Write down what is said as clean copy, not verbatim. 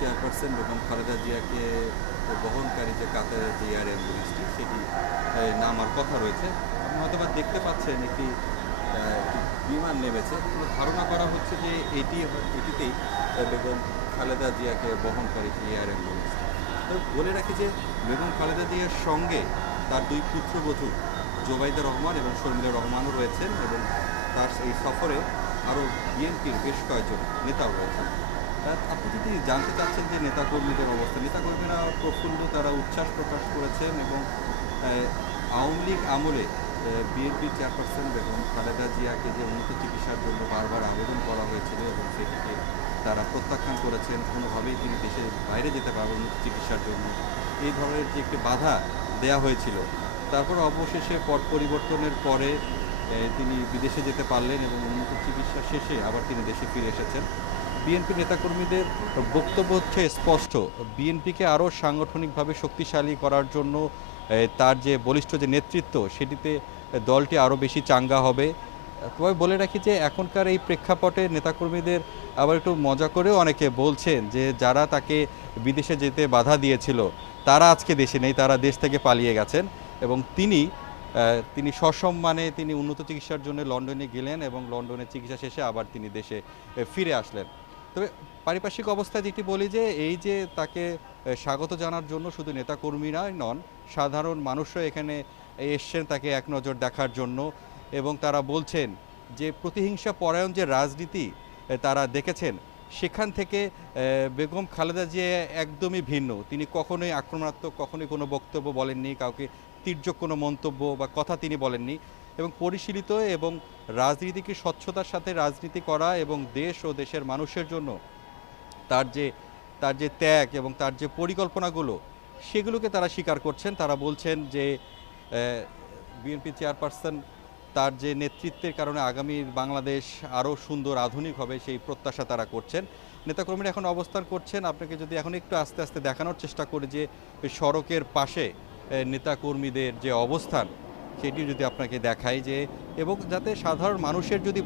Chairperson Begum Khaleda জিয়াকে বহনকারী যে কাতারের যে এয়ার অ্যাম্বুলেন্সটি সেটি নামার কথা রয়েছে। আপনি হয়তোবা দেখতে পাচ্ছেন একটি বিমান নেমেছে। ধারণা করা হচ্ছে যে এটিতেই বেগম খালেদা জিয়াকে বহনকারী যে এয়ার অ্যাম্বুলেন্স। তো বলে রাখি যে বেগম খালেদা জিয়ার সঙ্গে তার দুই পুত্রবধূ জোবাইদা রহমান এবং শর্মিলা রহমানও রয়েছেন এবং তার এই সফরে আরও বিএনপির বেশ কয়েকজন নেতাও রয়েছেন। আপনি যদি জানতে চাচ্ছেন যে নেতাকর্মীদের অবস্থা, নেতাকর্মীরা প্রফুল্ল, তারা উচ্ছ্বাস প্রকাশ করেছেন এবং আওয়ামী লীগ আমলে বিএনপি চেয়ারপারসন বেগম খালেদা জিয়াকে যে উন্নত চিকিৎসার জন্য বারবার আবেদন করা হয়েছিল এবং সেটিকে তারা প্রত্যাখ্যান করেছেন, কোনোভাবেই তিনি দেশের বাইরে যেতে পারবেন উন্নত চিকিৎসার জন্য, এই ধরনের যে একটি বাধা দেয়া হয়েছিল। তারপর অবশেষে পট পরিবর্তনের পরে তিনি বিদেশে যেতে পারলেন এবং উন্নত চিকিৎসা শেষে আবার তিনি দেশে ফিরে এসেছেন। বিএনপি নেতাকর্মীদের বক্তব্য হচ্ছে স্পষ্ট, বিএনপিকে আরও সাংগঠনিকভাবে শক্তিশালী করার জন্য তার যে বলিষ্ঠ যে নেতৃত্ব সেটিতে দলটি আরও বেশি চাঙ্গা হবে। তবে বলে রাখি যে এখনকার এই প্রেক্ষাপটে নেতাকর্মীদের আবার একটু মজা করেও অনেকে বলছেন যে যারা তাকে বিদেশে যেতে বাধা দিয়েছিল তারা আজকে দেশে নেই, তারা দেশ থেকে পালিয়ে গেছেন এবং তিনি সসম্মানে তিনি উন্নত চিকিৎসার জন্য লন্ডনে গেলেন এবং লন্ডনে চিকিৎসা শেষে আবার তিনি দেশে ফিরে আসলেন। তবে পারিপার্শ্বিক অবস্থায় যেটি বলি যে এই যে তাকে স্বাগত জানার জন্য শুধু নেতাকর্মীরাই নন, সাধারণ মানুষরা এখানে এসছেন তাকে এক নজর দেখার জন্য এবং তারা বলছেন যে প্রতিহিংসা পরায়ণ যে রাজনীতি তারা দেখেছেন সেখান থেকে বেগম খালেদা জিয়া একদমই ভিন্ন। তিনি কখনোই আক্রমণাত্মক, কখনোই কোনো বক্তব্য বলেননি, কাউকে তির্যক কোনো মন্তব্য বা কথা তিনি বলেননি এবং পরিশীলিত এবং রাজনীতিকে স্বচ্ছতার সাথে রাজনীতি করা এবং দেশ ও দেশের মানুষের জন্য তার যে ত্যাগ এবং তার যে পরিকল্পনাগুলো সেগুলোকে তারা স্বীকার করছেন। তারা বলছেন যে বিএনপি চেয়ারপারসন তার যে নেতৃত্বের কারণে আগামীর বাংলাদেশ আরও সুন্দর আধুনিক হবে সেই প্রত্যাশা তারা করছেন। নেতাকর্মীরা এখন অবস্থান করছেন। আপনাকে যদি এখন একটু আস্তে আস্তে দেখানোর চেষ্টা করি যে সড়কের পাশে নেতাকর্মীদের যে অবস্থান সেটি যদি আপনাকে দেখাই যে এবং যাতে সাধারণ মানুষের যদি